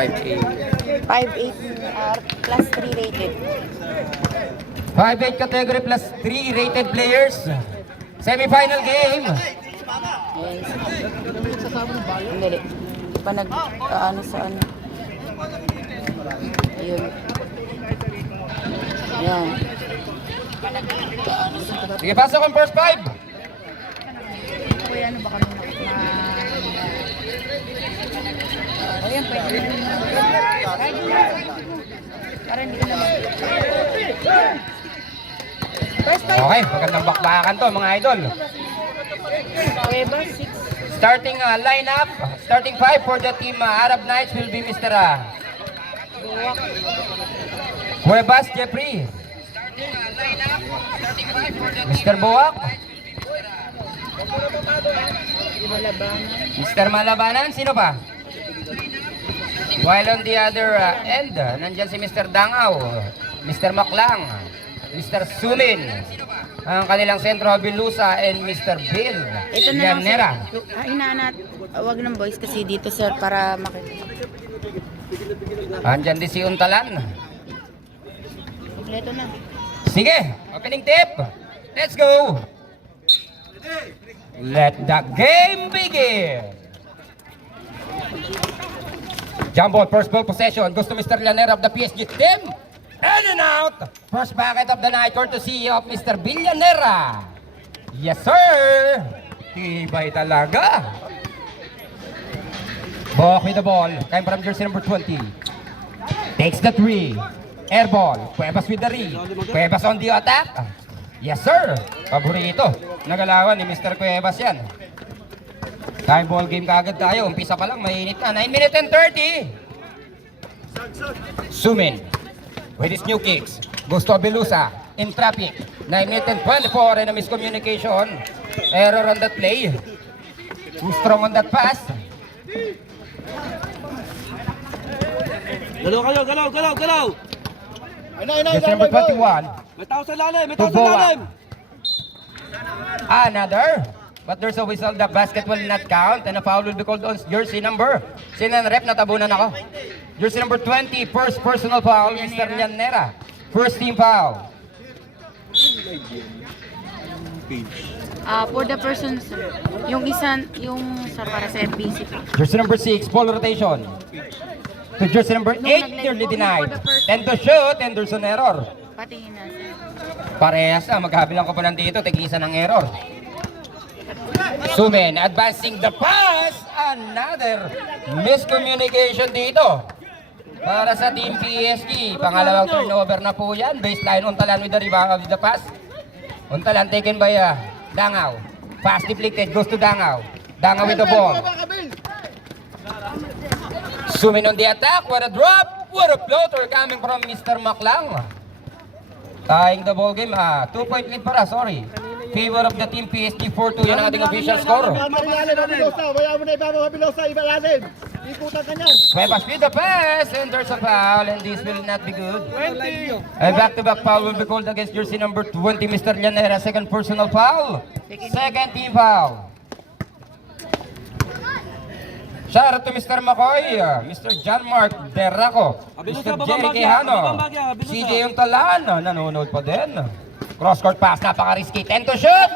5'8". 5'8", plus 3 rated. 5'8 category plus 3 rated players. Semi-final game. Ayan. Hindi. Pa nag, ano sa ano. Ayun. Ayan. Sige, pasok ang first 5. Kuya, ano ba kami ayan, pwede na. Para hindi ko naman. First 5. Okay, magandang bakbakan to mga idol. Okay ba? 6. Starting lineup, starting 5 for the team Arab Knights will be Mr. Cuevas Jeffrey. Mr. Boak. Mr. Malabanan, sino pa? While on the other end, nandyan si Mr. Dangaw, Mr. Maklang, Mr. Sulin, ang kanilang sentro Bilusa, and Mr. Bill Ito na lang Llanera. sir. Inaanat. Wag ng boys kasi dito sir para makita. Andyan din si Untalan. Kompleto na. Sige, opening tip. Let's go. Let the game begin. Jump ball, first ball possession. Goes to Mr. Llanera of the PSG team. In and out. First bucket of the night courtesy of Mr. Villanera. Yes, sir. Tibay talaga. Bok with the ball. Came from jersey number 20. Takes the 3. Air ball. Cuevas with the read. Cuevas on the attack. Yes, sir. Paborito. Nagalawan ni Mr. Cuevas yan. Time ball game kagad tayo. Umpisa pa lang. Mainit na. 9 minutes and 30. Sumin. With his new kicks. Goes to Belusa. In traffic. 9 minutes and 24. And a miscommunication. Error on that play. Too strong on that pass. Galaw kayo, galaw! Jersey number 21. May tao sa lalim, may To tao sa Boa. lalim! Another. But there's a whistle. The basket will not count. And a foul will be called on jersey number. Sinan rep, natabunan ako. Jersey number 20. First personal foul, Mr. Llanera. First team foul. For the person sir. Yung isa, yung sir para sa FBC po. Jersey number 6. Ball rotation. To jersey number 8. Nearly denied. 10 to shoot. And there's an error. Patingin na sir. Parehas na. Maghabilang ko pa lang dito. Tig-isa ng error. Sumin advancing the pass. Another miscommunication dito. Para sa team PSG. Pangalawang turnover na po yan. Baseline Untalan with the rebound of the pass. Untalan taken by Dangaw. Pass deflected. Goes to Dangaw. Dangaw with the ball. Sumin on the attack. What a drop. What a floater coming from Mr. Maklang. Tying the ball game. 2-point lead para. Sorry. Favor of the team PSG 4-2. Yan ang ating official score. Cuevas with the pass. And there's a foul. And this will not be good. A back-to-back foul will be called against jersey number 20, Mr. Llanera. Second personal foul. Second team foul. Shout out to Mr. McCoy, Mr. John Mark Deraco, Mr. Jerry Quijano, CJ Untalan, nanonood pa din. Cross-court pass, napaka-risky. 10 to shoot.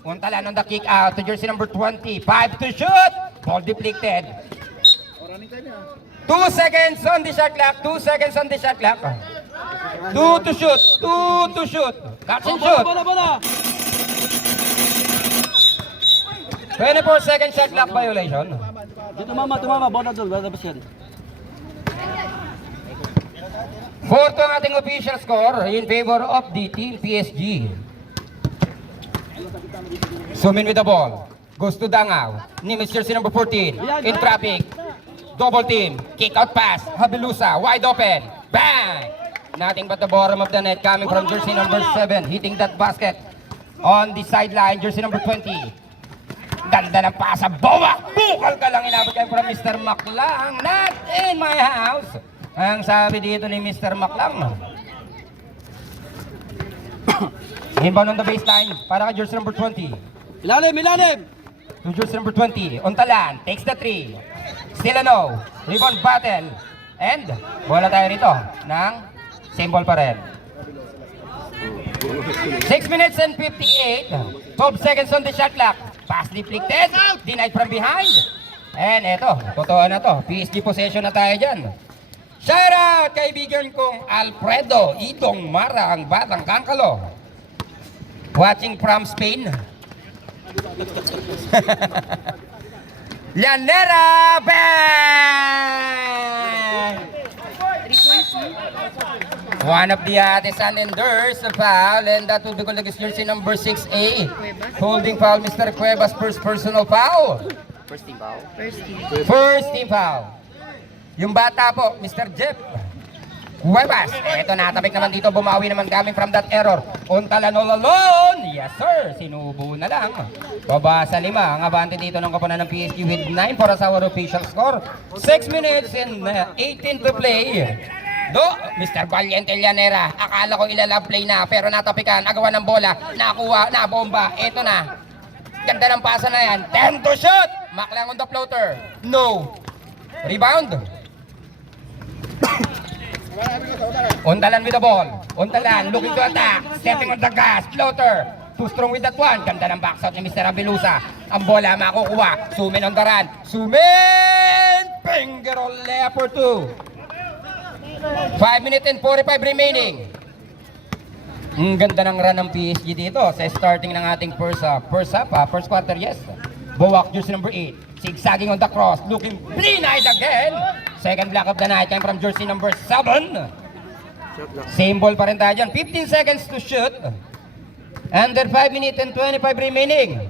Untalan on the kick out to jersey number 20. 5 to shoot. Ball deflected. 2 seconds on the shot clock. 2 seconds on the shot clock. 2 to shoot. 2 to shoot. Catch and shoot. 24-second shot clock violation. Tumama, bola doon, lalabas yan. 4 to ang ating official score in favor of the team PSG. Sumin with the ball. Goes to Dangaw. Nimitz jersey number 14. In traffic. Double team. Kick out pass. Habilusa. Wide open. Bang! Nothing but the bottom of the net coming from jersey number 7. Hitting that basket on the sideline. Jersey number 20. Ganda ng pasa. Boa! Bukal ka lang inabot kayo from Mr. Maklang. Not in my house. Ang sabi dito ni Mr. Maklang. Inbound on the baseline. Para ka jersey number 20. Ilalim! To jersey number 20. Untalan. Takes the 3. Still a no. Rebound battle. And bola tayo rito ng same ball pa rin. 6 minutes and 58. 12 seconds on the shot clock. Pass deflected. Denied from behind. And eto, totoo na to. PSG possession na tayo dyan. Shout out kaibigan kong Alfredo Itong Mara, ang batang kangkalo. Watching from Spain. Llanera, bang! 3 points, no? One of the artisan endures a foul, and that will be called against jersey number 6A. Holding foul, Mr. Cuevas, first personal foul. First team. First team foul. Yung bata po, Mr. Jeff Cuevas. Eto, natabik naman dito, bumawi naman coming from that error. Untalan all alone. Yes sir, sinubo na lang. Baba sa 5. Ang abante dito ng kapanan ng PSG with 9 for our official score. 6 minutes and 18 to play. Do, Mr. Valiente Llanera, akala ko ilalove play na, pero natapikan, agawan ng bola, nakuha, nabomba, eto na. Ganda ng pasa na yan, 10 to shoot! Maklang on the floater, no. Rebound. Untalan with the ball, Untalan, looking to attack, stepping on the gas, floater. Too strong with that one, ganda ng box out ni Mr. Abelusa. Ang bola makukuha, Sumin on the run, Sumin! Finger roll layup for 2. 5 minutes and 45 remaining. Ang ganda ng run ng PSG dito sa starting ng ating first quarter, yes. Bowak, jersey number 8. Zigzagging on the cross, looking denied again. Second block of the night came from jersey number 7. Same ball pa rin tayo dyan. 15 seconds to shoot. Under 5 minutes and 25 remaining.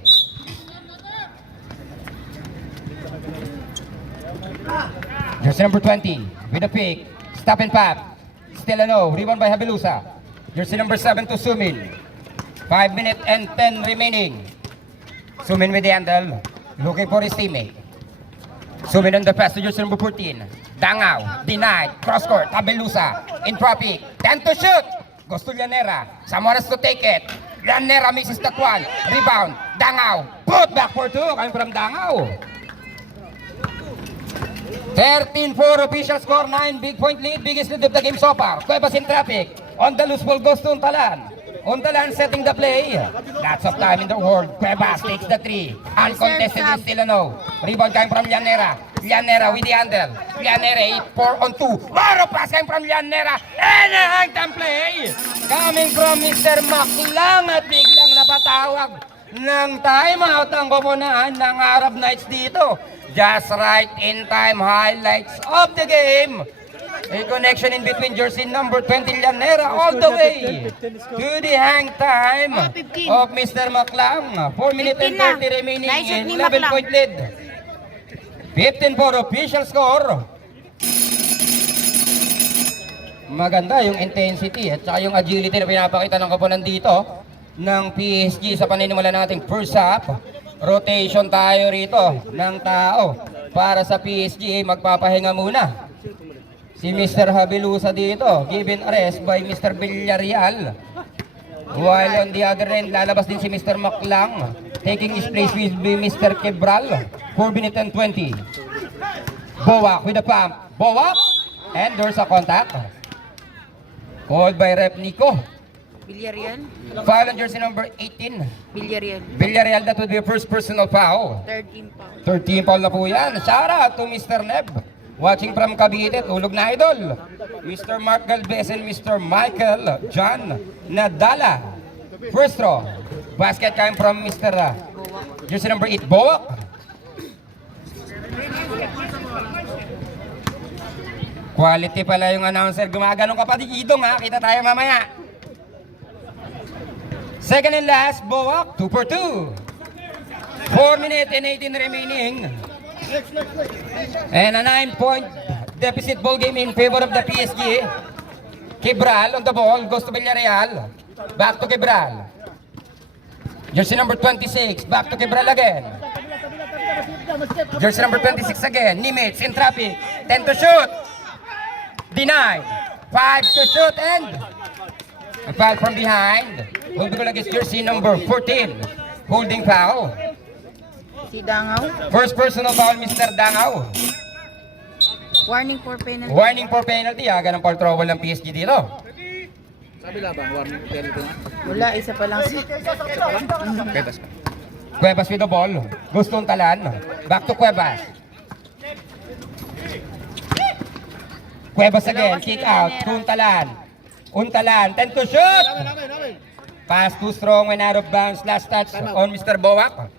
Jersey number 20 with a pick. Stop and pop. Still a no. Rebound by Habelusa. Jersey number 7 to Sumin. 5 minutes and 10 remaining. Sumin with the handle. Looking for his teammate. Sumin on the pass to jersey number 14. Dangaw. Denied. Cross court. Habelusa. In traffic. 10 to shoot. Goes to Llanera. Someone has to take it. Llanera misses that one. Rebound. Dangaw. Put back for 2. Coming from Dangaw. 13-4 official score, 9 big point lead, biggest lead of the game so far. Cuevas in traffic, on the loose ball goes to Untalan. Untalan setting the play. Lots of time in the world. Cuevas takes the 3. Uncontested is still a no. Rebound coming from Llanera. Llanera with the handle. Llanera 8-4 on 2. Maro pass coming from Llanera. And a hang time play. Coming from Mr. Maklang at biglang napatawag ng timeout ang koponahan ng Arab Knights dito. Just right in time highlights of the game. A connection in between jersey number 20 Llanera all the way to the hang time of Mr. Maklang. 4 minutes and 30 remaining in 11 point lead. 15 for official score. Maganda yung intensity at saka yung agility na pinapakita ng kapunan dito ng PSG sa paninimula ng ating first half. Rotation tayo rito ng tao para sa PSG. Magpapahinga muna si Mr. Habelusa dito, given arrest by Mr. Villarreal, while on the other end lalabas din si Mr. Maklang, taking his place will be Mr. Quebral. 4 minutes and 20. Bowak with the pump, Bowak, and there's a contact called by Rep Nico. Villarreal. Foul on jersey number 18. Villarreal. That would be a first personal foul. 13 foul. 13 foul na po yan. Shout out to Mr. Neb. Watching from Cavite, tulog na idol. Mr. Mark Galvez and Mr. Michael John Nadala. First throw. Basket came from Mr. jersey number 8, Bowak. Quality pala yung announcer. Gumaganong ka pa di Idong ha. Kita tayo mamaya. Second and last, Bowak, 2 for 2. 4 minutes and 18 remaining. And a 9-point deficit ball game in favor of the PSG. Quebral on the ball, goes to Villarreal. Back to Quebral. Jersey number 26, back to Quebral again. Jersey number 26 again, Nimitz in traffic. 10 to shoot. Denied. 5 to shoot and a foul from behind. Will be against jersey number 14. Holding foul. Si Dangaw. First personal foul, Mr. Dangaw. Warning for penalty. Warning for penalty, ganang foul trouble ng PSG dito. Wala, isa pa lang si... Cuevas with the ball. Gustong talan. Back to Cuevas. Cuevas again. Kick out. Untalan. 10 to shoot. Pass too strong when out of bounds. Last touch on Mr. Boak.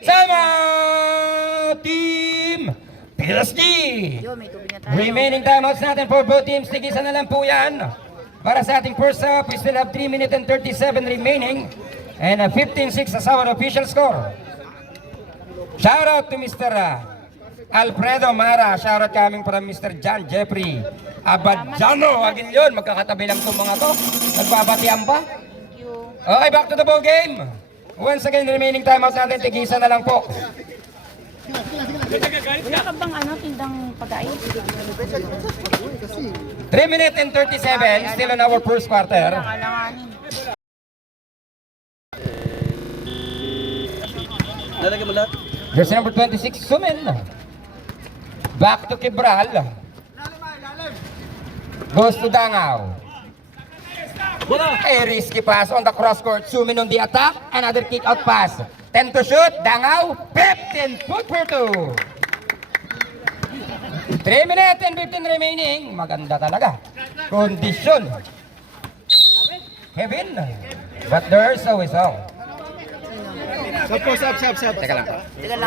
Sama team PSG. Yo, may tubig na tayo. Remaining timeouts natin for both teams. Tigisan na lang po yan. Para sa ating first half, we still have 3 minutes and 37 remaining. And a 15-6 as our official score. Shout out to Mr. Alfredo Mara. Shout out coming from Mr. John Jeffrey Abadjano. Agin yun, magkakatabi lang itong mga to. Nagbabatian pa. Thank you. Okay, back to the ball game. Once again, remaining timeouts natin. Tigisan na lang po. Wala ka bang tindang pagkain? 3 minutes and 37. Still on our first quarter. Alanganin. Lalagyan mo lahat. Jersey number 26, Sumin. Back to Kibral. Goes to Dangaw. Bola! A risky pass on the cross court. Sumin on the attack. Another kick out pass. 10 to shoot. Dangaw. 15 foot for 2. 3 minutes and 15 remaining. Maganda talaga. Condition. Kevin. But there's a whistle. Sab. Teka lang.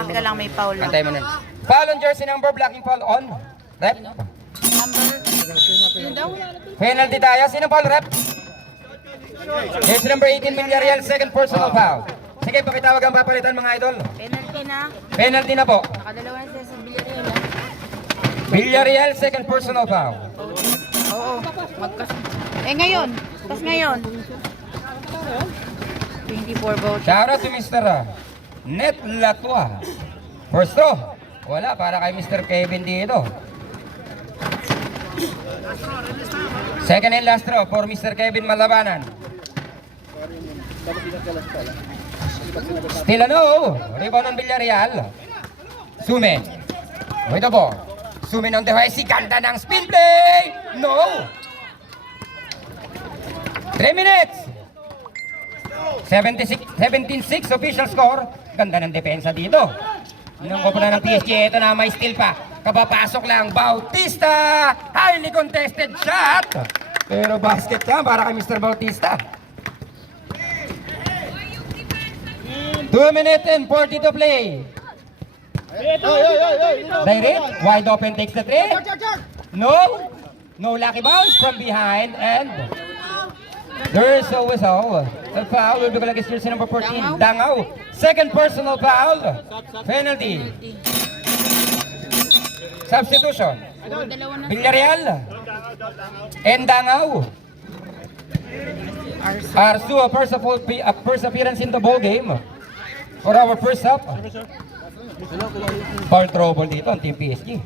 Teka lang, may foul lang. Antay mo nun. Foul on jersey number. Blocking foul on. Rep. Number... Sino daw? Penalty tayo. Sino foul, rep? Jersey number 18, Villarreal. Second personal foul. Sige, pakitawag ang papalitan mga idol. Penalty na. Penalty na po. Nakadalawa na siya sa Villarreal. Villarreal, second personal foul. Oo. Ngayon. Tas ngayon. 24 votes. Shout out to Mr. Net Latua. First throw. Wala, para kay Mr. Kevin dito. Second and last throw for Mr. Kevin Malabanan. Still a no. Rebound on Villarreal. Sumin. With the ball. Sumin on the high. Si ganda ng spin play. No. 3 minutes. 17-6 official score. Ganda ng depensa dito. Nung na ng PSG, ito na may steal pa. Kapapasok lang, Bautista! Highly contested shot! Pero basket yan para kay Mr. Bautista. 2 minutes and 40 to play. Direct, wide open takes the three. No! No lucky bounce from behind and there's a whistle. A foul will be called against jersey number 14, Dangaw. Second personal foul. Penalty. Substitution. Dalawa na. Villarreal. And Dangaw. Arsu, a first appearance in the ball game. For our first half. Foul trouble dito ang Team PSG.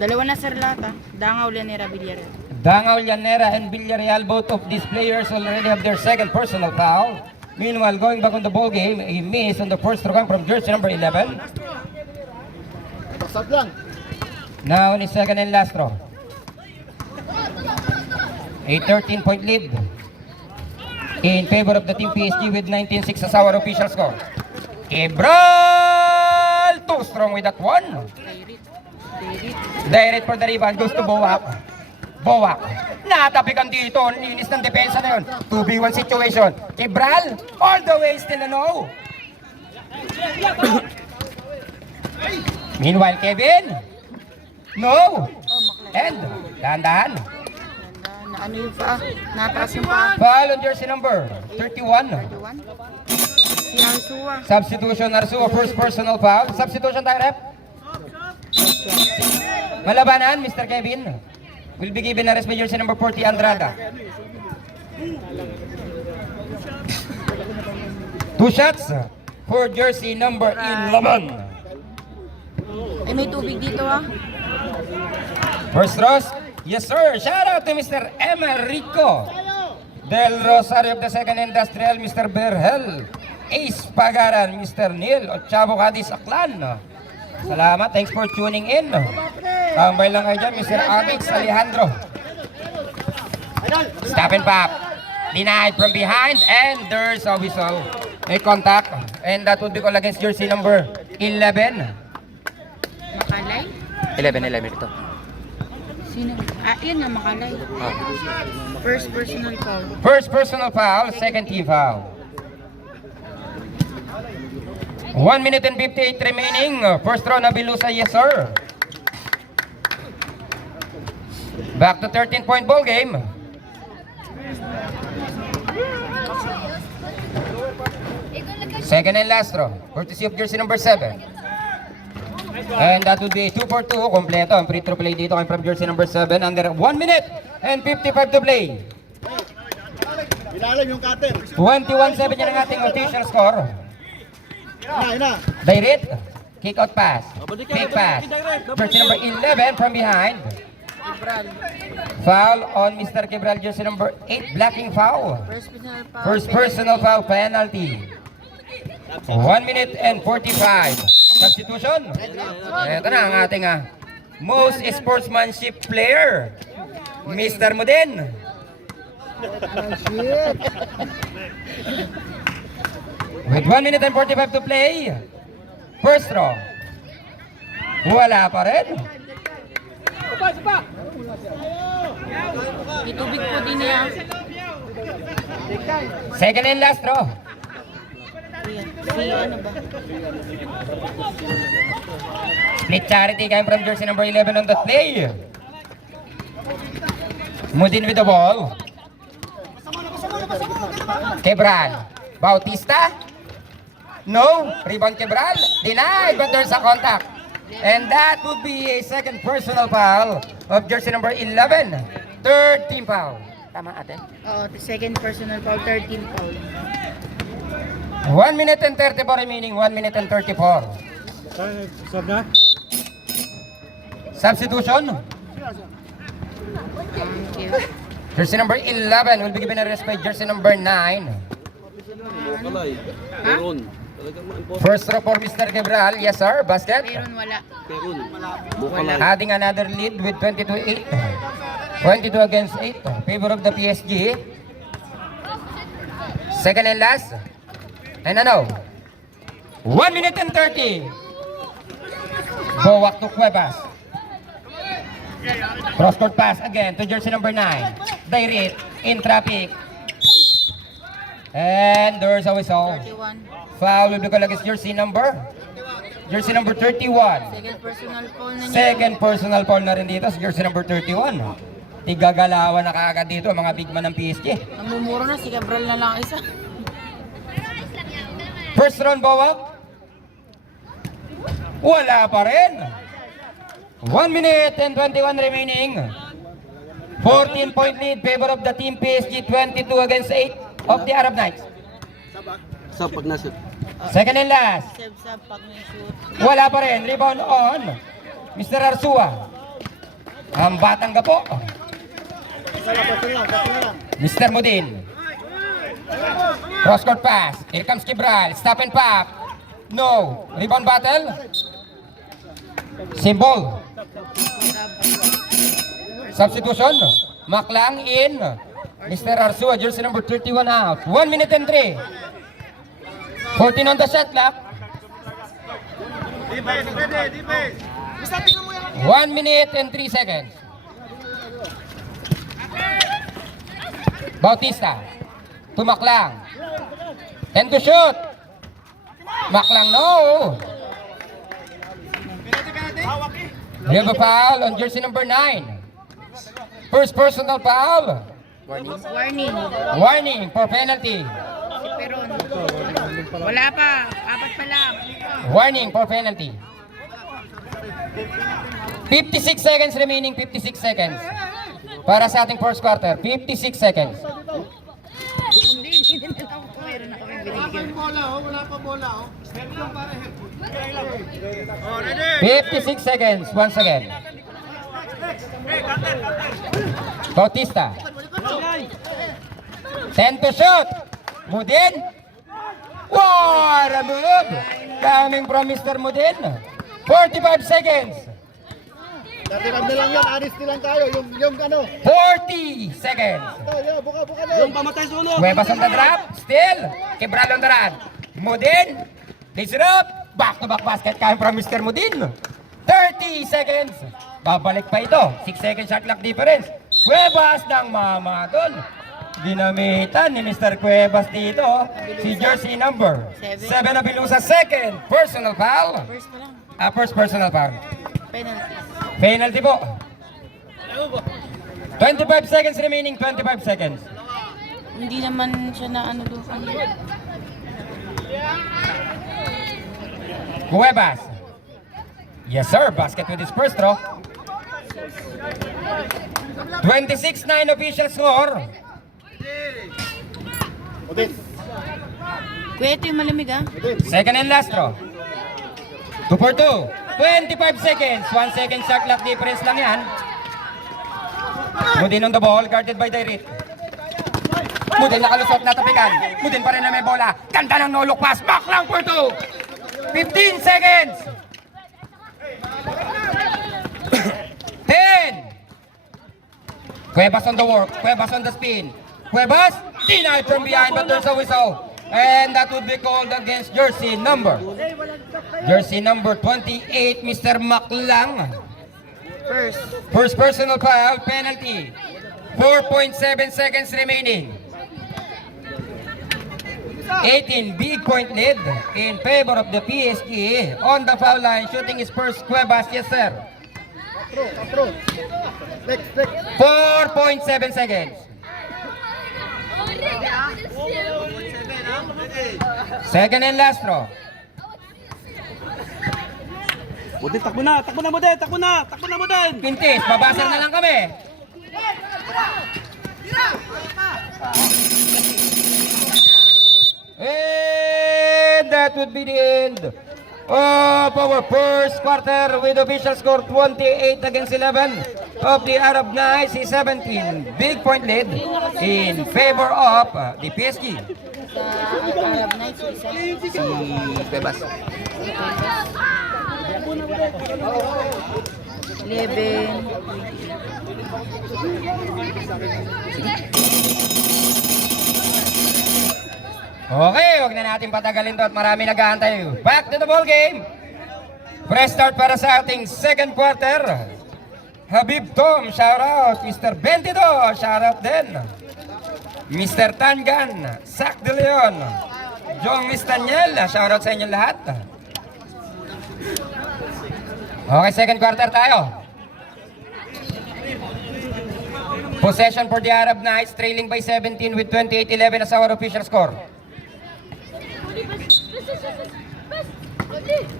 Dalawa na sir lahat. Dangaw, Llanera, Villarreal. Dangaw, Llanera, and Villarreal, both of these players already have their second personal foul. Meanwhile, going back on the ball game, a miss on the first throw from jersey number 11. Now in his second and last throw. A 13-point lead in favor of the Team PSG with 19-6 as our official score. Kibral! Too strong with that one. Direct for the rebound, goes to Boak. Natapikan dito, linis ng depensa na yun. 2v1 situation. Kibral, all the way still a no. Meanwhile, Kevin, no. And, dahan-dahan. Na ano yung paa? Nataas yung paa. Foul on jersey number 31. 31. Si Arsua. Substitution, Arsua, first personal foul. Substitution tayo, rep. Malabanan, Mr. Kevin. Will be given a rest by jersey number 40, Andrada. 2 shots for jersey number 11. Ay, may tubig dito First Ross, yes sir. Shout out to Mr. Emerico Del Rosario of the Second Industrial, Mr. Berhel Ace Pagaran, Mr. Neil Ochavo Cadiz Aklan, Salamat. Thanks for tuning in. Tambay lang kayo dyan, Mr. Amix Alejandro. Stop and pop. Denied from behind, and there's a whistle. May contact, and that would be called against jersey number 11. Makalay? 11 ito. Sino? Ah, yun nga, Makalay. First personal foul. First personal foul, second team foul. 1 minute and 58 remaining. First round, Abilusa, yes sir. Back to 13-point ball game. Second and last row, courtesy of jersey number 7. And that would be 2 for 2. Kompleto ang free throw play dito kay from jersey number 7. Under 1 minute and 55 to play. Ilalim yung cutter. 21-7 yan ang ating official score. Ina. Direct, kick out pass, big pass. Jersey number 11 from behind. Foul on Mr. Quebral, jersey number 8, blocking foul. First personal foul penalty. 1 minute and 45. Substitution. Ito na ang ating most sportsmanship player, Mr. Mudin. With 1 minute and 45 to play. First row. Wala pa rin. Itubig po din niya. Second and last row. Si ano ba? Split charity came from jersey number 11 on that play. Mudin with the ball. Quebral. Bautista. No. Rebound Quebral. Denied, but there's a contact. And that would be a second personal foul of jersey number 11. Third team foul. Tama ate? Oh, the second personal foul, 13 foul. 1 minute and 34 remaining. 1 minute and 34. Sab na? Substitution. Thank you. Jersey number 11 will be given a rest by jersey number 9. Kalay. Peron. Talagang ma-enforce. First row for Mr. Quebral. Yes sir, basket. Meron wala. Peron. Bukalay. Adding another lead with 22-8. 22 against 8. Favor of the PSG. Second and last. And ano? 1 minute and 30. Bowak to Cuevas. Cross-court pass again to jersey number 9. Direct in traffic. And there's a whistle. 31. Foul will be called against jersey number 31. Second personal foul na niya. Second personal foul na rin dito sa jersey number 31. Tigagalawan na kaagad dito ang mga big man ng PSG. Namumuro na, si Cabral na lang isa. First round bawak. Wala pa rin. 1 minute and 21 remaining. 14-point lead favor of the team PSG. 22 against 8 of the Arab Knights. Sa pag nasa. Second and last. Sab pag may shoot. Wala pa rin. Rebound on Mr. Arsua. Ang batang gapo. Mr. Mudin. Cross-court pass. Here comes Quebral. Stop and pop. No. Rebound battle. Symbol. Substitution. Maklang in. Mr. Arsua, jersey number 31 out. 1 minute and 3. 14 on the shot clock. 1 minute and 3 seconds. Bautista. To Maklang. 10 to shoot. Maklang, no. We have a foul on jersey number 9. First personal foul. Warning. Warning for penalty. Si Peron. Wala pa. Apat pa lang. Warning for penalty. 56 seconds remaining. 56 seconds. Para sa ating first quarter. 56 seconds. Hindi na lang po. Meron na kami binigyan. 56 seconds once again. Bautista. 10 to shoot. Mudin. What a move! Coming from Mr. Mudin. 45 seconds. Dati kami lang yan, honesty lang tayo. Yung ano. 40 seconds. Tayo, buka na. Yung pamatay sa ulo. Cuevas on the drop. Still. Quebral on the run. Mudin. Lays it up. Back-to-back basket coming from Mr. Mudin. 30 seconds. Babalik pa ito. 6 seconds shot clock difference. Cuevas ng mamadol. Ginamitan ni Mr. Cuevas dito. Si jersey number 7 na Bilusa. Second personal foul. First pa lang. First personal foul. Penalty. Penalty po. 25 seconds remaining. 25 seconds. Hindi naman siya na ano doon kanina. Cuevas. Yes sir, basket with his first throw. 26-9 official score. Odin. Kuya, ito yung malamig ah. Second and last throw. 2 for 2. 25 seconds. 1 second shot clock difference lang yan. Mudin on the ball, guarded by Dairit. Mudin nakalusot, natapikan. Mudin pa rin na may bola. Ganda ng no-look pass. Back lang for 2. 15 seconds. 10. Cuevas on the work. Cuevas on the spin. Cuevas denied from behind, but there's a whistle. And that would be called against jersey number 28, Mr. Maclang. First personal foul, penalty. 4.7 seconds remaining. 18 big point lead in favor of the PSG. On the foul line, shooting is first Cuevas. Yes, sir. Apro. Next. 4.7 seconds. Second and last throw. Mudin, takbo na, Mudin. Pintis, babasar na lang kami. And that would be the end of our first quarter with official score 28 against 11 of the Arab Knights. 17 big point lead in favor of the PSG. Sa Arab Knights, isa. Si Cuevas. 11. Okay, huwag na natin patagalin to at marami nag-aantay. Back to the ball game. Fresh start para sa ating second quarter. Habib Tom, shout out. Mr. Bentido, shout out din. Mr. Tangan, Sac de Leon. Jong Mistaniel, shout out sa inyo lahat. Okay, second quarter tayo. Possession for the Arab Knights, trailing by 17 with 28-11 as our official score.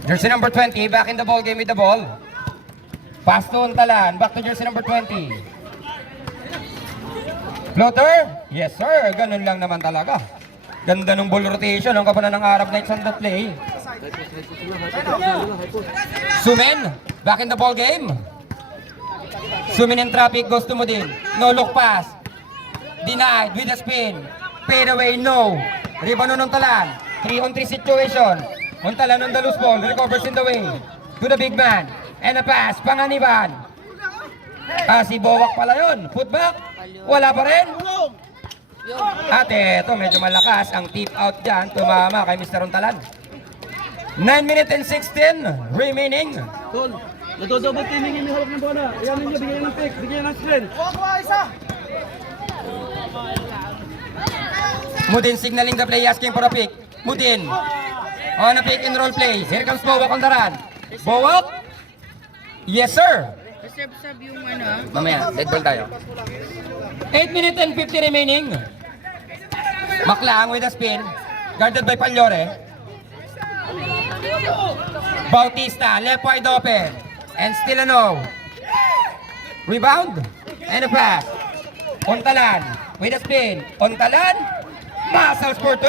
Jersey number 20, back in the ball game with the ball. Pass to Untalan, back to jersey number 20. Floater? Yes sir, ganun lang naman talaga. Ganda ng ball rotation, ang kapanan ng Arab Knights on the play. Sumen, back in the ball game. Sumen in traffic, goes to Mudin. No look pass. Denied with a spin. Fade away, no. Rebound on Untalan. 3-on-3 situation. Untalan on the loose ball, recovers in the wing. To the big man. And a pass, Panganiban. Si Bowak pala yun. Putback. Wala pa rin. At eto, medyo malakas ang tip out dyan. Tumama kay Mr. Untalan. 9 minutes and 16 remaining. Tol, nadodobot kayo ninyo may hawak ng bola. Ayan ninyo, bigyan ng pick, bigyan ng screen. Mudin signaling the play, asking for a pick. Mudin on a pick and roll play. Here comes Bowak on the run. Bowak? Yes sir. Sab yung ano ah. Mamaya, dead ball tayo. 8 minutes and 50 remaining. Maklang with a spin. Guarded by Palyore. Bautista, left wide open. And still a no. Rebound. And a pass. Untalan with a spin. Untalan. Muscles for 2.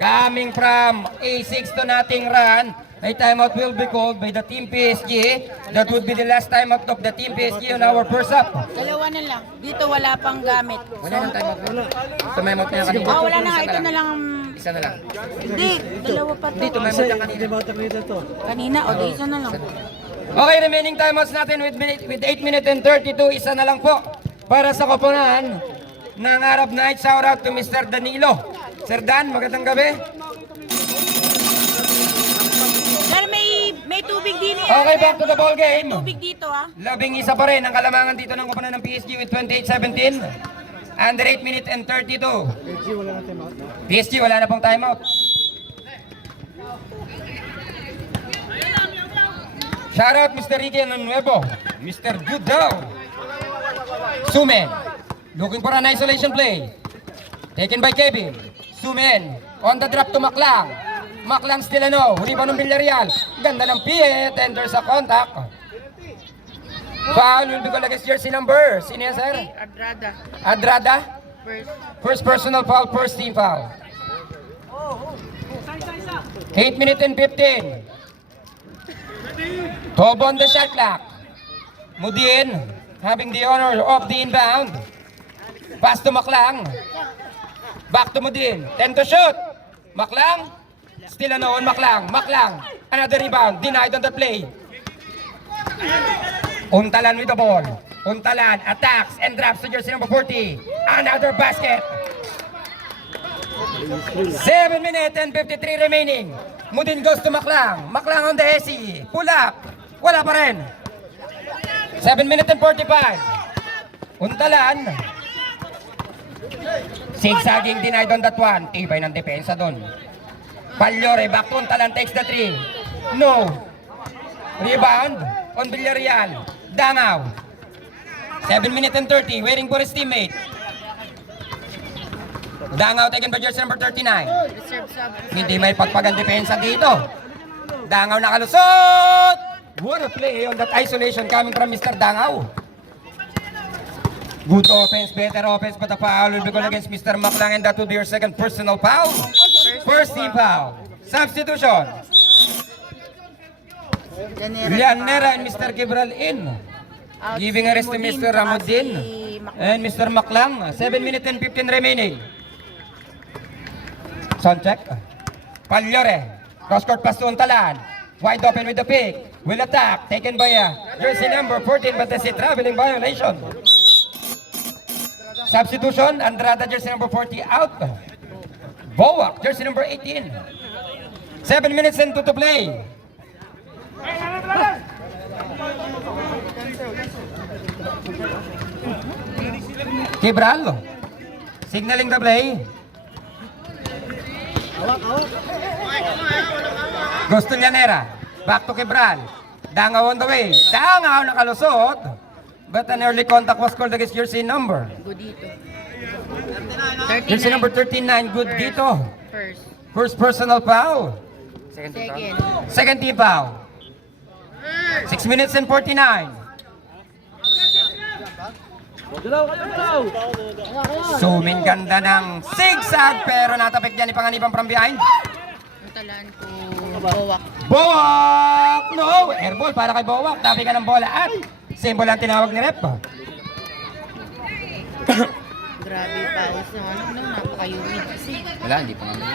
Coming from A6 to nothing run. A timeout will be called by the Team PSG. That would be the last timeout of the Team PSG on our first up. Dalawa na lang. Dito wala pang gamit. Wala nang timeout. Tumemot na yan kanina. Wala na nga. Ito na lang Isa na lang. Hindi, dalawa pa to. Dito may Kasi, mutya kanina. hindi ba rito to? Kanina, o di isa na lang. Okay, remaining timeouts natin with 8 minutes and 32. Isa na lang po para sa koponan ng Arab Night. Shout out to Mr. Danilo. Sir Dan, magandang gabi. Sir, may tubig din yan. Okay, back to the ball game. Tubig dito ah. Labing isa pa rin ang kalamangan dito ng koponan ng PSG with 28-17. Under 8 minutes and 32. PSG, wala na pong timeout. Shout out Mr. Ricky Nuevo, Mr. Judo. Sumen, looking for an isolation play. Taken by Kevin. Sumen, on the drop to Maklang. Maklang still ano, rebound ng Villarreal. Ganda ng piet, and there's a contact. Foul will be called against jersey number. Sino yan, sir? Adrada. Adrada? First. First personal foul, first team foul. 8 minutes and 15. Tobo on the shot clock. Mudin having the honor of the inbound. Pass to Maklang. Back to Mudin. 10 to shoot. Maklang. Still on Maklang. Maklang. Another rebound. Denied on the play. Untalan with the ball. Untalan attacks and drops to jersey number 40. Another basket. 7 minutes and 53 remaining. Mudin goes to Maklang. Maklang on the SE. Pull up. Wala pa rin. 7 minutes and 45. Untalan. Zigzagging denied on that one. Tibay ng depensa doon. Palyore back to Untalan takes the 3. No. Rebound on Villarreal. Dangaw. 7 minutes and 30. Waiting for his teammate. Dangaw taken by jersey number 39. Reserve sub. Hindi may pagpagang depensa dito. Dangaw nakalusot. What a play on that isolation coming from Mr. Dangaw. Good offense, better offense, but the foul will be called against Mr. Maklang, and that will be your second personal foul. First team foul. Substitution. Llanera and Mr. Gibral in. Giving a rest to Mr. Ramudin and Mr. Maklang. 7 minutes and 15 remaining. Sound check. Palyore. Cross-court pass to Untalan. Wide open with the pick. Will attack. Taken by jersey number 14, but that's a traveling violation. Substitution. Andrada, jersey number 40 out. Boak, jersey number 18. 7 minutes into to play. Kibral. Signaling the play. Gusto Llanera. Back to Kibral. Dangaw on the way. Dangaw nakalusot. But an early contact was called against jersey number. Good dito. Jersey 39. number 39, good dito. First. First personal foul. Second. Second team foul. 6 minutes and 49. Dalaw kayo, dalaw! Zooming ganda ng zigzag pero natapik dyan ni Panganiban from behind. Untalan ko. Bowak. Bowak! No! Airball para kay Bowak. Tapi ka ng bola at symbol ang tinawag ni Rep. Grabe paus ng ano, napaka-humid kasi. Wala, hindi pa nga.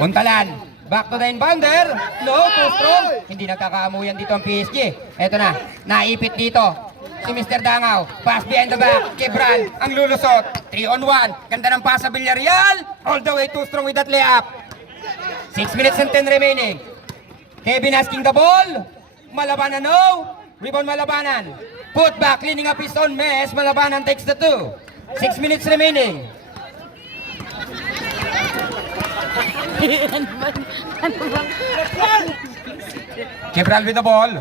Untalan. Back to the inbounder. No, too strong. Hindi nagkakaamuyan dito ang PSG. Eto na, naipit dito. Si Mr. Dangaw. Pass behind the back. Kibral, ang lulusot. 3-on-1. Ganda ng pass sa Villarreal. All the way too strong with that layup. 6 minutes and 10 remaining. Kevin asking the ball. Malabanan, no. Rebound Malabanan. Put back, cleaning up his own mess. Malabanan takes the 2. 6 minutes remaining. Kibral with the ball.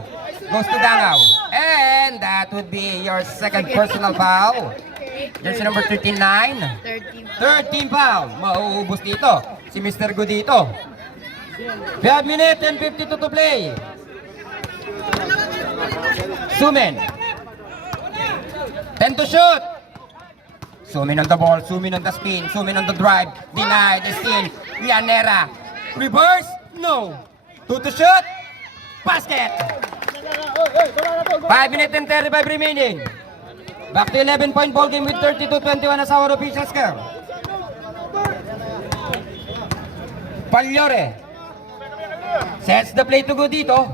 Goes to Dangaw. And that would be your second personal foul. Jersey number 39. 13 foul. Mauubos dito. Si Mr. Godito. 5 minutes and 52 to play. Sumen. 10 to shoot. Sumin on the ball, Sumin on the spin, Sumin on the drive, denied, the steal, Llanera, reverse, no, 2 to shoot, basket. 5 minutes and 35 remaining. Back to 11-point ball game with 32-21 as our official score. Palyore. Sets the play to go dito.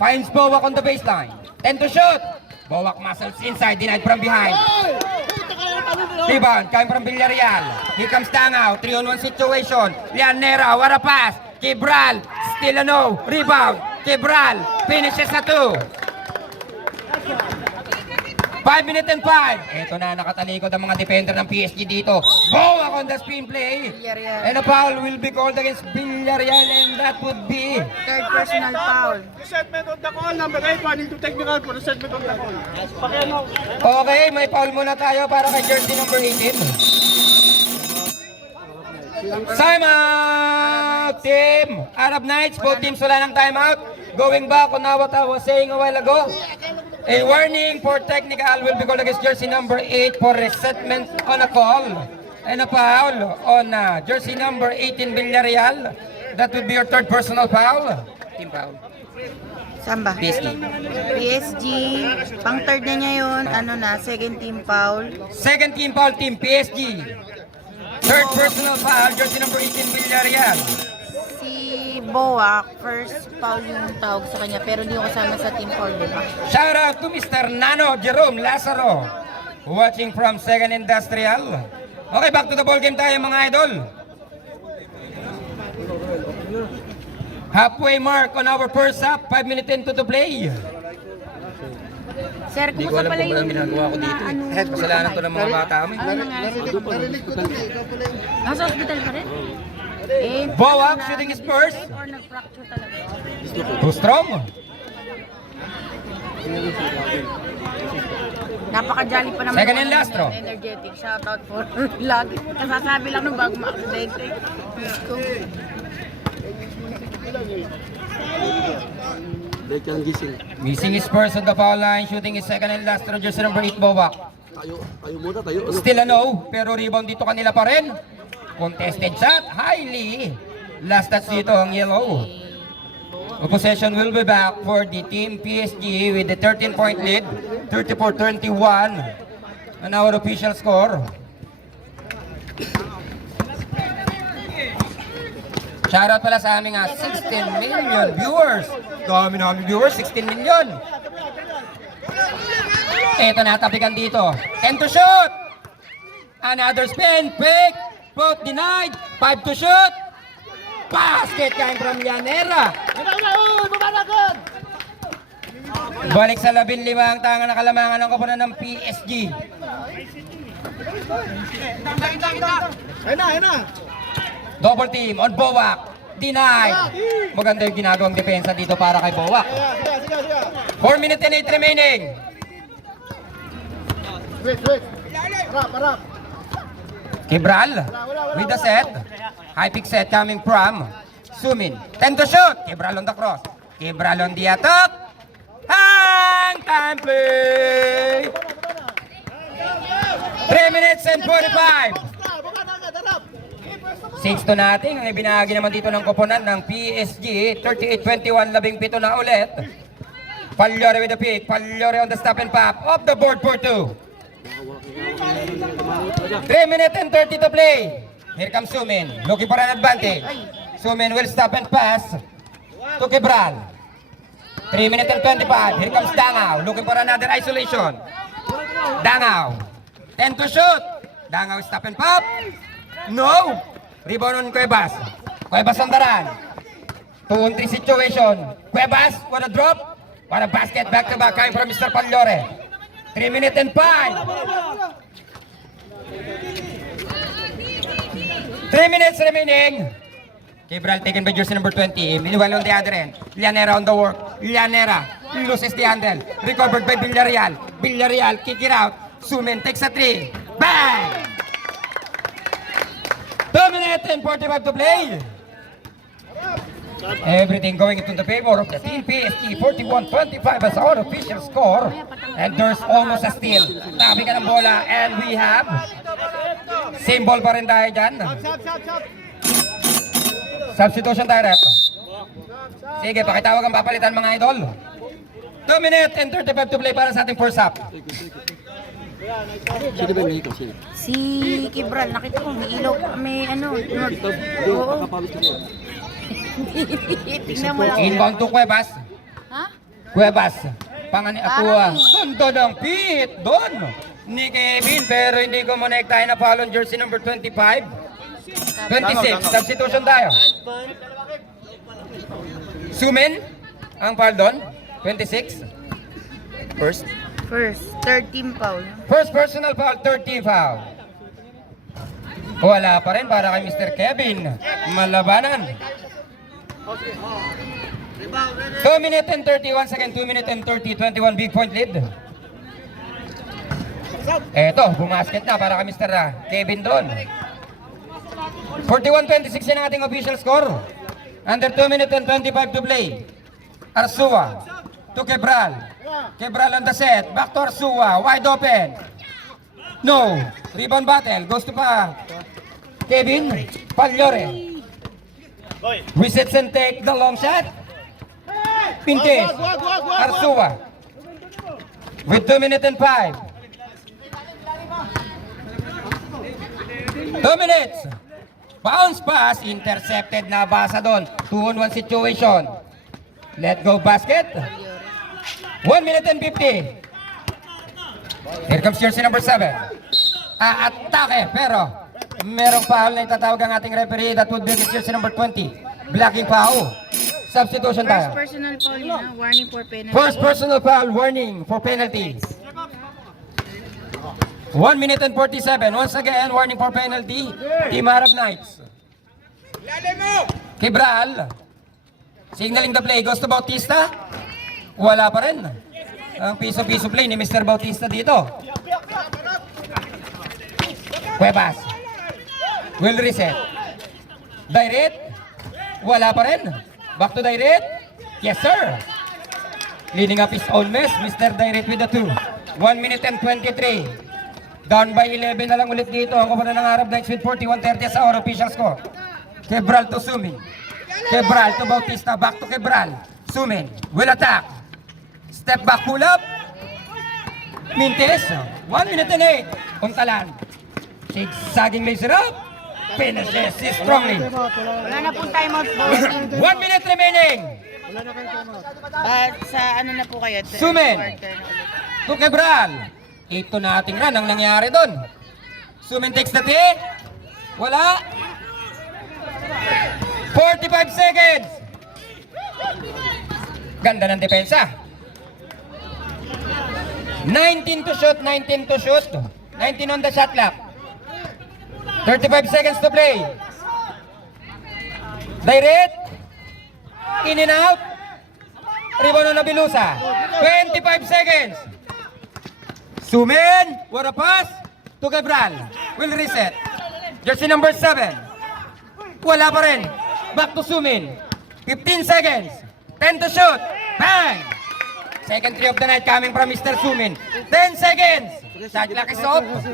Finds Bowak on the baseline. 10 to shoot. Bowak muscles inside, denied from behind. Rebound, coming from Villarreal. Here comes Dangaw, 3-on-1 situation. Llanera, what a pass. Quebral, still a no. Rebound, Quebral, finishes na 2. 5 minutes and 5. Ito na, nakatalikod ang mga defender ng PSG dito. Bowak on the spin play. Villarreal. And a foul will be called against Villarreal, and that would be... Third personal foul. Resetment on the call, number 8, running to technical for resetment on the call. Pakiano. Okay, may foul muna tayo para kay jersey number 18. Timeout! Team Arab Knights, both teams wala ng timeout. Going back on what I was saying a while ago. A warning for technical will be called against jersey number 8 for resetment on a call. And a foul on jersey number 18 Villarreal. That would be your third personal foul. Team foul. Samba. PSG. PSG. Pang third na niya yun. Ano na, second team foul. Second team foul, team PSG. Third personal foul, jersey number 18 Villarreal. Si Bowak, first foul yung tawag sa kanya, pero hindi ko kasama sa team foul, di ba? Shout out to Mr. Nano Jerome Lazaro, watching from Second Industrial. Okay, back to the ball game tayo mga idol. Halfway mark on our first half, 5 minutes into the play. Sir, kumusta pala yung ginagawa ko dito. Kasalanan to ng mga bata kami. Ano nangyari? Narinig ko dun eh. Ikaw pala yung... Nasa hospital pa rin? Eh, Bowak shooting his first. or nag-fracture talaga? Too strong. Napaka-jolly pa naman. Second and last throw. Energetic. Shoutout for lagi. Kasasabi lang nung bago ma-aksidente. Diyos ko. Missing his first on the foul line, shooting his second and last throw, jersey number 8 Bowak. Tayo muna, tayo. Still a no, pero rebound dito kanila pa rin. Contested shot, highly. Last touch dito ang yellow. The possession will be back for the team PSG with the 13-point lead, 34-21. And our official score. Shoutout pala sa aming 16 million viewers. Dami namin viewers, 16 million. Ito na, tapikan dito. 10 to shoot. Another spin, pick. Both denied. 5 to shoot. Basket coming from Llanera. Balik sa 15 ang tanga na kalamangan ng koponan ng PSG. Ayun na. Double team on Bowak. Denied. Maganda yung ginagawang depensa dito para kay Bowak. Sige. 4 minutes and 8 remaining. Wait. Harap. Quebral with the set. High pick set coming from Sumin. 10 to shoot. Quebral on the cross. Quebral on the attack. Hang time play. 3 minutes and 45. 6 to natin. Ang ibinahagi naman dito ng koponan ng PSG. 38-21, 17 na ulit. Palyore with the pick. Palyore on the stop and pop. Off the board for 2. 3 minutes and 30 to play. Here comes Sumin. Looking for an advantage. Sumin will stop and pass to Quebral. 3 minutes and 25. Here comes Dangaw. Looking for another isolation. Dangaw. 10 to shoot. Dangaw stop and pop. No. Rebound on Cuevas. Cuevas on the run. 2-on-3 situation. Cuevas, what a drop. What a basket back to back coming from Mr. Palyore. 3 minutes and 5. 3 minutes remaining. Quebral taken by jersey number 20. Meanwhile on the other end, Llanera on the work. Llanera loses the handle. Recovered by Villarreal. Villarreal kick it out. Sumin takes a 3. Bang! 2 minutes and 45 to play. Everything going into the favor of the team PSG. 41-25 as our official score. And there's almost a steal. Tabi ka ng bola. And we have same ball pa rin tayo dyan. Substitution tayo, rep. Sige, pakitawag ang papalitan mga idol. 2 minutes and 35 to play para sa ating first half. Sino ba yung ikaw? Sino? Si Quebral, nakita ko may ilaw, may ano. Oo. Tingnan mo lang. Inbound to Cuevas. Ha? Cuevas. Pangani Atua. Parang- Tondo ng pit. Doon. Ni Kevin. Pero hindi ko monekta na follow jersey number 25. 26. Substitution tayo. Sumin. Ang foul doon. 26. First. First, third team foul. First personal foul. 30 foul. Wala pa rin para kay Mr. Kevin. Malabanan. 2 minutes and 30. Once again, 2 minutes and 30. 21 big point lead. Eto, bumasket na para kay Mr. Kevin doon. 41-26 yung ating official score. Under 2 minutes and 25 to play. Arsua to Quebral. Quebral on the set. Back to Arsua. Wide open. No. Rebound battle. Goes to pa. Kevin Pagliore. Resets and take the long shot. Pintes. Arsua. With 2 minutes and 5. 2 minutes. Bounce pass. Intercepted na basa doon. 2-on-1 situation. Let go basket. 1 minute and 50. Here comes jersey number 7. Atake pero merong foul na itatawag ang ating referee. That would be jersey number 20. Blocking foul. Substitution First tayo. personal foul yun, ha? Warning for penalty. First personal foul, warning for penalty. 1 minute and 47. Once again, warning for penalty. Team Arab Knights. Quebral. Signaling the play. Goes to Bautista. Wala pa rin. Ang piso-piso play ni Mr. Bautista dito. Cuevas. Will reset. Direct. Wala pa rin. Back to Direct. Yes, sir. Leading up his own mess. Mr. Direct with the 2. 1 minute and 23. Down by 11 na lang ulit dito. Ang kumpara ng Arab Knights with 41-30 sa our official score. Quebral to Sumin. Quebral to Bautista. Back to Quebral. Sumin will attack. Step back, pull up. Mintes. 1 minute and 8. Untalan. Zigzagging laser up. Finishes strongly. Wala na pong timeout po. 1 minute remaining. Sa ano na po kayo? Sumin. Quarter na ulit. To Quebral. Ito na ating run ang nangyari doon. Sumin takes the tee. Wala. 45 seconds. Ganda ng depensa. 19 to shoot, 19 to shoot. 19 on the shot clock. 35 seconds to play. Direct. In and out. Rebound na Bilusa. 25 seconds. Sumin. What a pass. To Quebral. Will reset. Jersey number 7. Wala pa rin. Back to Sumin. 15 seconds. 10 to shoot. Bang! Second three of the night coming from Mr. Sumin. 10 seconds. Shot clock is off. 5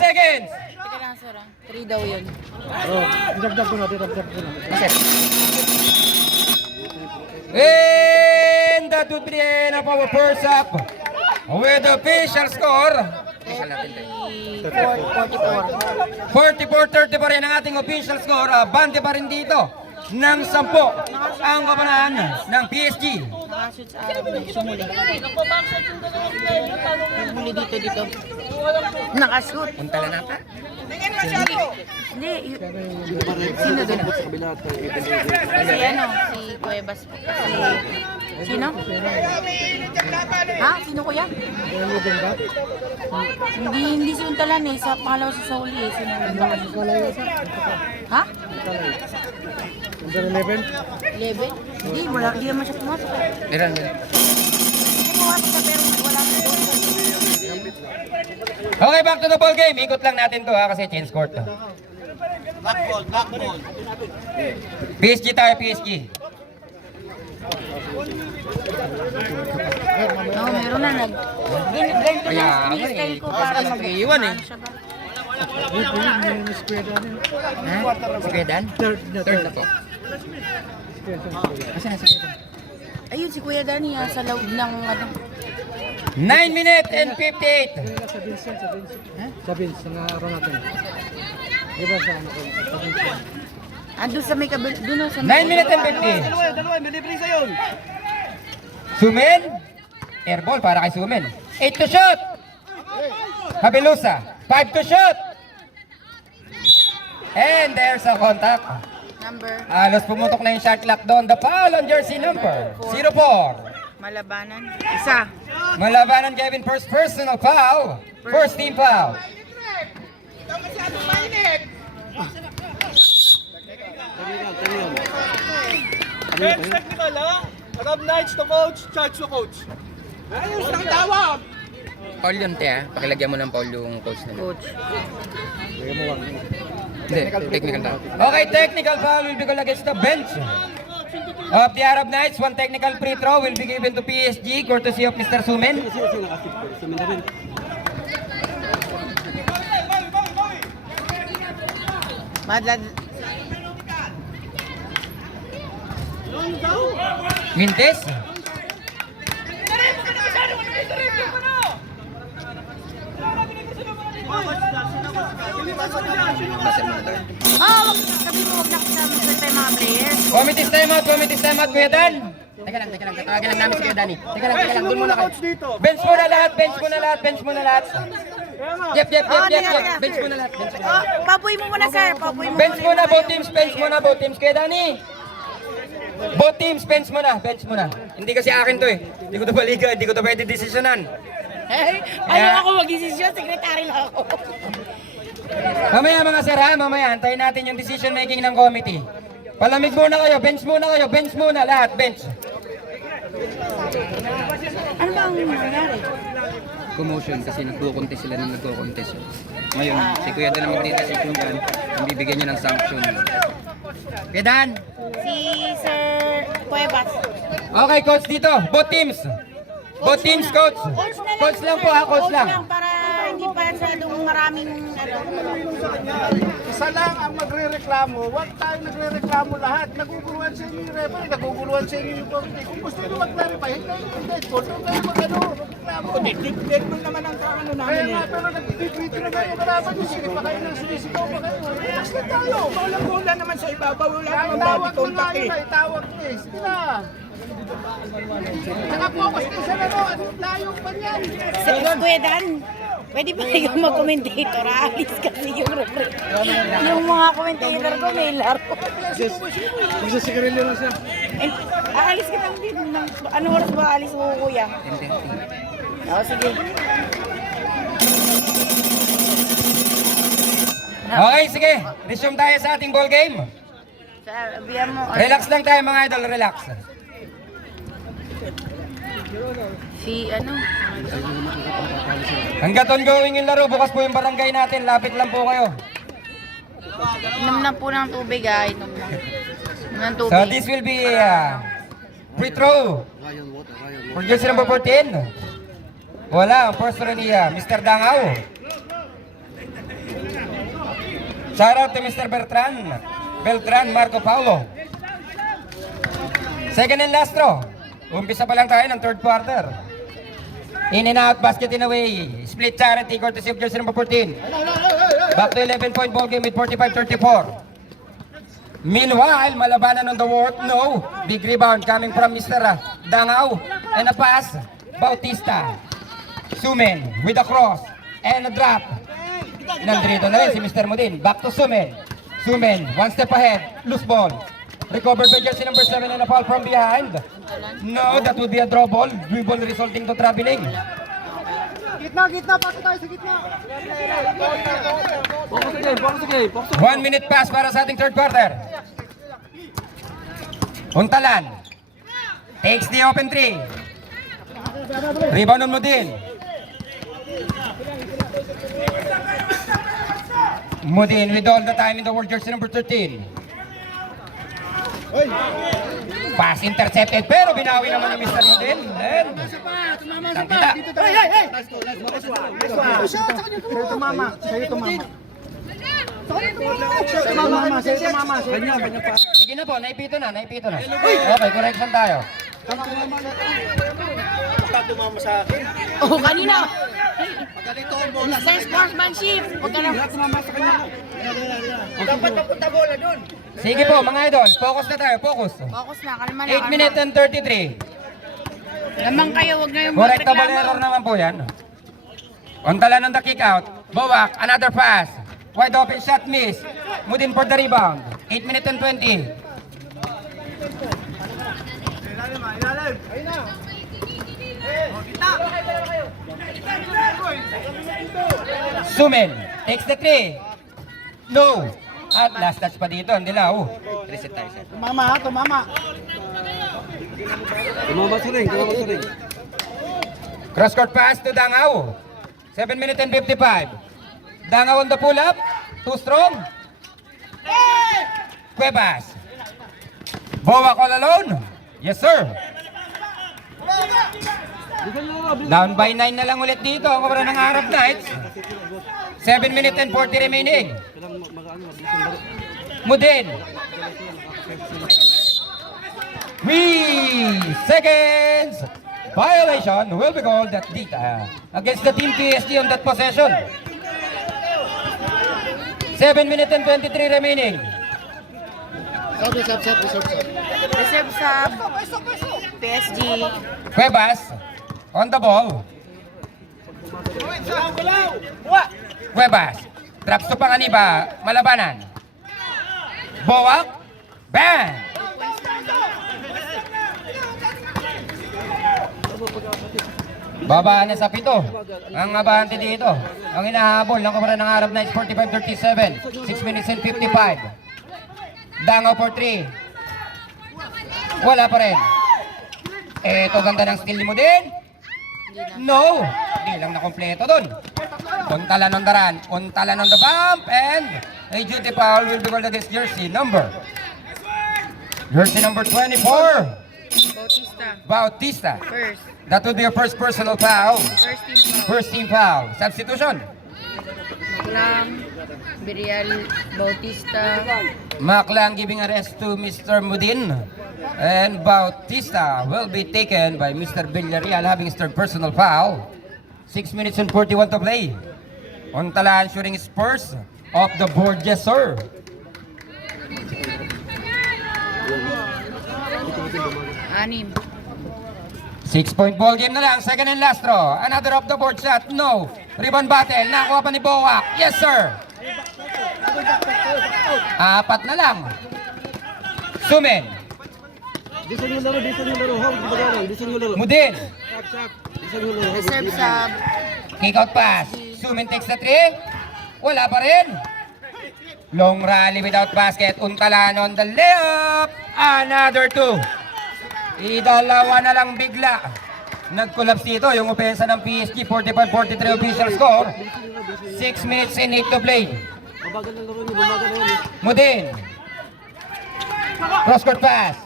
seconds. Teka lang, sir. 3 daw yun. Dagdag ko na, dagdag ko na. And that would be the end of our first half with the official score. 44. 44-30 pa rin ang ating official score. Bante pa rin dito ng 10 ang kapanahan ng PSG. Nakashoot sa Arab na. Sumuli. Sumuli dito. Nakashoot. Punta na natin. Hindi. Sino doon? Si ano? Si Cuevas po. Sino? Ha? Sino kuya? Hindi si Untalan eh. Sa pangalawa sa Sauli eh. Sino? Ha? Under 11? 11? Hindi, wala. Hindi naman siya pumasok. Meron. Hindi pumasok na pero wala na doon. Okay, back to the ball game. Ikot lang natin to ha kasi change court. Black ball. PSG tayo, PSG. Oo, meron na ganito Kaya, na freestyle ko para kasi nag-iwan eh. siya ba? Sige, Dan. Third na po. Ayun si Kuya Dani sa loob ng ano. 9 minutes and 58. Sa Vincent. Sa Vince, sa araw natin. Di ba sa ano? Sa Vincent. Ando sa may kabel, doon sa 9 minutes and 50. Dalawa, may libre sa'yo. Sumen. Airball para kay Sumen. 8 to shoot. Habelusa. 5 to shoot. And there's a contact. number. Halos pumutok na yung shot clock doon. The foul on jersey number 04. Malabanan. Isa. Malabanan Kevin, first personal foul. First team foul. Next technical ha? Arab Knights to coach, charge to coach. Ayos lang tawag! Foul yun, te, ah. Pakilagyan mo ng foul yung coach na. Coach. Hindi, technical foul. Okay, technical foul will be called against the bench of the Arab Knights. One technical free throw will be given to PSG, courtesy of Mr. Sumen. Madlad. Mintes. Sabi mo wag na kasama sa mga players. Committee time out, Kuya Dan. Teka lang, tatawagan lang namin si Kuya Danny. Teka lang, doon muna kayo. Bench muna lahat. Yep. Bench muna lahat. Oh, papuy mo muna, sir. Papuy mo Bench muna, muna. both teams. Kuya Danny. Both teams, bench muna. Hindi kasi akin to eh. Hindi ko to balikan, hindi ko to pwede desisyonan. Ayaw ako mag-desisyon, secretary lang ako. Mamaya mga sir ha, antayin natin yung decision making ng committee. Palamig muna kayo, bench muna lahat, bench. Ano ba ang nangyari? Commotion kasi nagko-contest sila nang nagko-contest. Ngayon, si Kuya Dan ang magdidesisyon dyan, ang bibigyan niya ng sanction. Kuya Dan! Si Sir Cuevas. Okay, coach dito, both teams, coach. Coach lang po ha, coach lang. Para hindi pa masyadong maraming ano. Isa lang ang magre-reklamo. Huwag tayo nagre-reklamo lahat. Naguguluhan sa inyo yung referee, naguguluhan sa inyo yung committee. Kung gusto nyo mag-clarify, hindi yung dead ball. Huwag tayo mag-reklamo. Dead ball naman ang kakano Kaya nga, pero nag-tweet na kayo kalaban nyo. Sige pa kayo nang sumisigaw pa kayo. Relax lang tayo. Wala naman sa ibabaw, wala Kaya naman tawag body mo nga contact yun eh. ay tawag nyo eh. Sige na. Saka focus din sa laro. Anong layo pa niyan? Sa Kuya Dan, pwede ba ikaw mag-commentator? Aalis kasi yung referee. Yung mga commentator ko may laro. Magsasigarilyo na siya. Aalis ka lang din. Ano oras ba aalis mo, kuya? Oo, sige. Okay, sige, resume tayo sa ating ball game. Sabihan mo. Relax lang tayo mga idol, relax. Si ano? Hanggat ongoing yung laro, bukas po yung barangay natin, lapit lang po kayo. Inom na po ng tubig, Inom na. Inom ng tubig. So this will be free throw for jersey number 14. Wala, ang first throw ni Mr. Dangaw. Shout out to Mr. Beltran Marco Paulo. Second and last throw. Umpisa pa lang tayo ng third quarter. In and out, basket in away. Split charity, courtesy of jersey number 14. Back to 11-point ball game with 45-34. Meanwhile, malabanan on the work. No. Big rebound coming from Mr. Dangaw. And a pass. Bautista. Sumen with a cross. And a drop. Nandrito na rin si Mr. Mudin. Back to Sumen. Sumen, one step ahead. Loose ball. Recovered by jersey number 7 and a foul from behind. No, that would be a draw ball. Dribble resulting to traveling. Gitna, pasok tayo sa gitna. Focus again. 1 minute pass para sa ating third quarter. Untalan. Takes the open three. Rebound on Mudin. Mudin with all the time in the world, jersey number 13. Pass intercepted pero binawi naman ni Mr. Mudin. And tangkita. Sa'yo tumama. Kanya pa. Sige na po, naipito na. Okay, correction tayo. Baka tumama sa akin. Oh, kanina. Ganito ang bola. Mr. Sportsmanship. Huwag ka lang. Dapat napunta bola doon. Sige po mga idol, focus na tayo, focus. Focus na, kalma na. 8 minutes and 33. Lamang kayo, huwag na yung Correctable error naman po yan. On tala ng the kick out. Bowak, another pass. Wide open shot miss. Mudin for the rebound. 8 minutes and 20. Sumen takes the 3. No. At last touch pa dito. Hindi lang. Oh. Reset tayo, sir. Tumama ha, tumama. Cross court pass to Dangaw. 7 minutes and 55. Dangaw on the pull up. Too strong. Cuevas. Bowak all alone. Yes, sir. Down by 9 na lang ulit dito. Ang kubra ng Arab Knights. 7 minutes and 40 remaining. Mudin. 3 seconds. Violation will be called at Dita against the team PSG on that possession. 7 minutes and 23 remaining. Reserve sa PSG. Cuevas on the ball. Cuevas. Drops to Panganiba. Malabanan. Bowak. Bang! Babaan na sa 7. Ang abante dito. Ang inahabol ng kumara ng Arab Knights 45-37. 6 minutes and 55. Dangaw for 3. Wala pa rin. Eto ganda ng steal ni Mudin. No. Hindi lang nakompleto dun. Untalan on the run. Untalan on the bump. And a duty foul will be called against jersey number 24. Bautista. Bautista. First. That would be your first personal foul. First team foul. First team foul. Substitution. Lang. Birial. Bautista. Maklang giving a rest to Mr. Mudin. And Bautista will be taken by Mr. Villarreal having his third personal foul. 6 minutes and 41 to play. Untalaan shooting Spurs off the board. Yes, sir. Anim. 6-point ball game na lang. Second and last throw. Another off the board shot. No. Rebound battle. Nakuha pa ni Bowak. Yes, sir. 4 na lang. Sumen. Mudin. Reserve sub. Kick out pass. Sumen takes the 3. Wala pa rin. Long rally without basket. Untalan on the layup. Another 2. Idalawa na lang bigla. Nag-collapse dito yung opensa ng PSG. 45-43 official score. 6 minutes and 8 to play. Mudin. Cross court pass.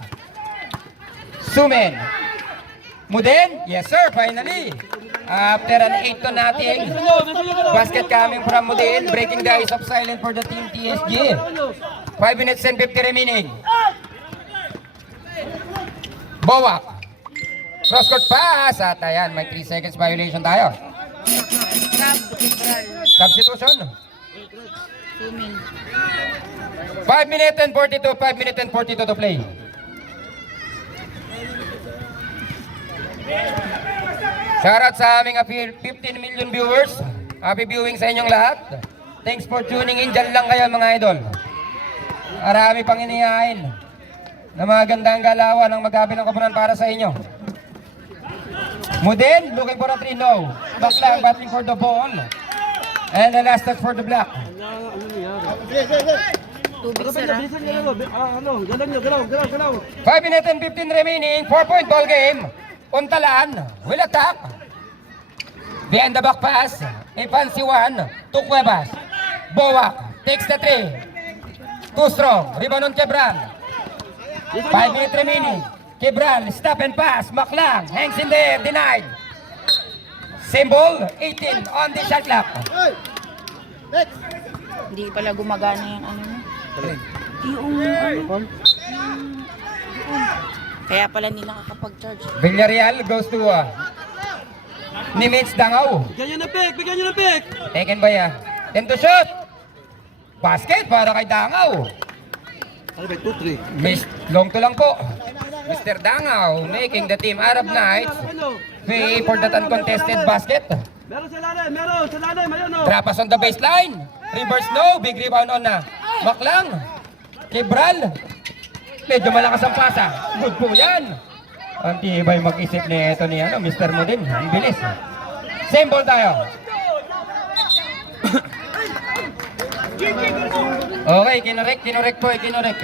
Sumen. Mudin. Yes sir, finally. After an 8 to nothing. Basket coming from Mudin. Breaking the ice of silence for the team PSG. 5 minutes and 50 remaining. Bowak. Cross court pass. At ayan, may 3 seconds violation tayo. Sub. Birial. Substitution. Sumin. 5 minutes and 42. 5 minutes and 42 to play. Shoutout sa aming 15 million viewers. Happy viewing sa inyong lahat. Thanks for tuning in. Diyan lang kayo mga idol. Marami pang inihain na mga gandang galawan ang magkabilang kapunan para sa inyo. Mudin, looking for a 3, no. Baklang battling for the ball. And the last touch for the block. Tubig sara. 5 minutes and 15 remaining. 4-point ball game. Untalaan will attack. Behind the back pass. A fancy one to Cuevas. Bowak takes the 3. Too strong. Rebound on Quebran. 5 minutes remaining. Quebran, stop and pass. Maklang hangs in there. Denied. Symbol 18 on the shot clock. Hindi pala gumagana yung ano mo. Yung Kaya pala hindi nakakapag-charge. Villarreal goes to Nimitz Dangaw. Bigyan nyo na pick! Taken by 10 to shoot. Basket para kay Dangaw. Ano ba, 2-3? Miss long to lang po. Mr. Dangaw making the team Arab Knights pay for that uncontested basket. Meron sa lalim, ayun o! Drop pass on the baseline. Reverse no. Big rebound on Maklang. Kibral. Medyo malakas ang pasa. Good po yan. Ang tibay mag-isip ni ito ni Mr. Modin. Ang bilis. Same ball tayo. Okay, kinorek po, kinorek.